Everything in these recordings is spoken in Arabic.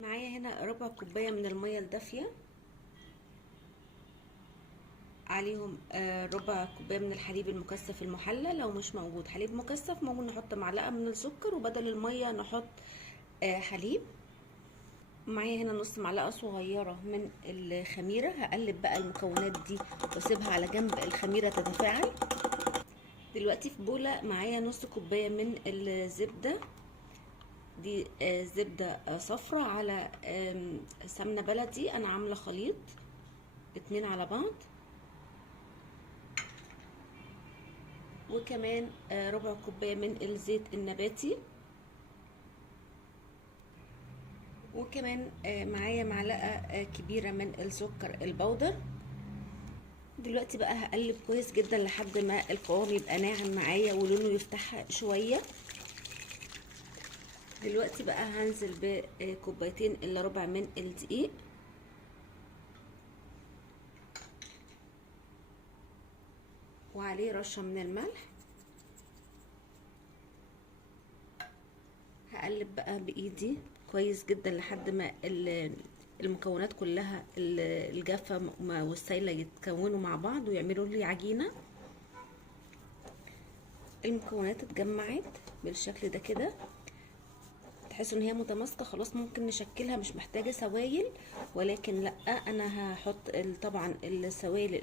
معايا هنا ربع كوباية من المية الدافية، عليهم ربع كوباية من الحليب المكثف المحلى. لو مش موجود حليب مكثف ممكن نحط معلقة من السكر وبدل المية نحط حليب. معايا هنا نص معلقة صغيرة من الخميرة. هقلب بقى المكونات دي واسيبها على جنب الخميرة تتفاعل. دلوقتي في بولة معايا نص كوباية من الزبدة، دي زبدة صفرة على سمنة بلدي. انا عاملة خليط اتنين على بعض، وكمان ربع كوباية من الزيت النباتي، وكمان معايا معلقة كبيرة من السكر البودر. دلوقتي بقى هقلب كويس جدا لحد ما القوام يبقى ناعم معايا ولونه يفتح شوية. دلوقتي بقى هنزل بكوبايتين الا ربع من الدقيق، وعليه رشة من الملح. هقلب بقى بايدي كويس جدا لحد ما المكونات كلها الجافة والسايلة يتكونوا مع بعض ويعملوا لي عجينة. المكونات اتجمعت بالشكل ده كده، تحسوا ان هي متماسكه خلاص. ممكن نشكلها، مش محتاجه سوائل، ولكن لا، انا هحط طبعا السوائل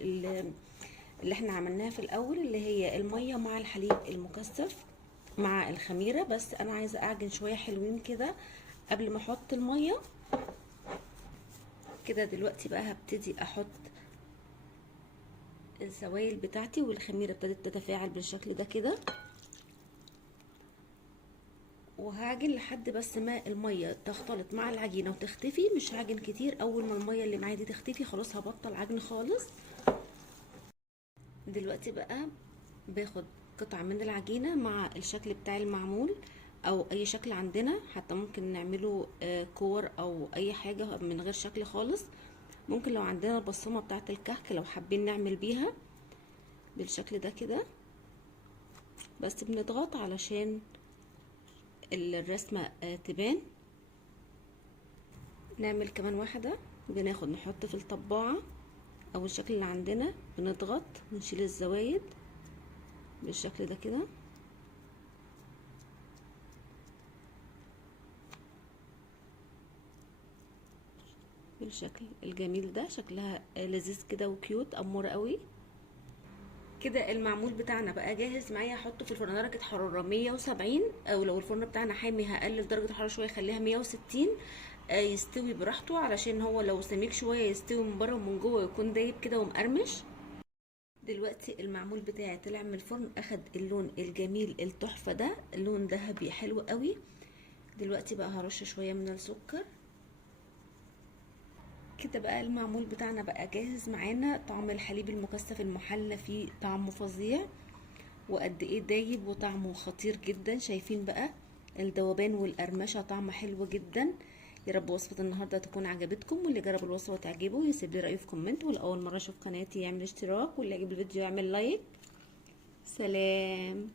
اللي احنا عملناها في الاول، اللي هي الميه مع الحليب المكثف مع الخميره. بس انا عايزه اعجن شويه حلوين كده قبل ما احط الميه كده. دلوقتي بقى هبتدي احط السوائل بتاعتي، والخميره ابتدت تتفاعل بالشكل ده كده، وهعجن لحد بس ما الميه تختلط مع العجينه وتختفي. مش هعجن كتير، اول ما الميه اللي معايا دي تختفي خلاص هبطل عجن خالص. دلوقتي بقى باخد قطعه من العجينه مع الشكل بتاع المعمول او اي شكل عندنا، حتى ممكن نعمله كور او اي حاجه من غير شكل خالص. ممكن لو عندنا البصمه بتاعه الكحك لو حابين نعمل بيها بالشكل ده كده، بس بنضغط علشان الرسمه تبان. نعمل كمان واحدة، بناخد نحط في الطباعة او الشكل اللي عندنا، بنضغط ونشيل الزوايد بالشكل ده كده. بالشكل الجميل ده، شكلها لذيذ كده وكيوت، اموره قوي كده. المعمول بتاعنا بقى جاهز معايا. احطه في الفرن درجه حراره 170، او لو الفرن بتاعنا حامي هقلل درجه الحراره شويه اخليها 160. يستوي براحته، علشان هو لو سميك شويه يستوي من بره ومن جوه يكون دايب كده ومقرمش. دلوقتي المعمول بتاعي طلع من الفرن، اخد اللون الجميل التحفه ده، اللون ذهبي حلو قوي. دلوقتي بقى هرش شويه من السكر كده. بقى المعمول بتاعنا بقى جاهز معانا. طعم الحليب المكثف المحلى فيه طعمه فظيع، وقد ايه دايب وطعمه خطير جدا. شايفين بقى الذوبان والقرمشه، طعمه حلو جدا. يا رب وصفه النهارده تكون عجبتكم، واللي جرب الوصفه وتعجبه يسيب لي رايه في كومنت، والاول مره يشوف قناتي يعمل اشتراك، واللي يعجب الفيديو يعمل لايك. سلام.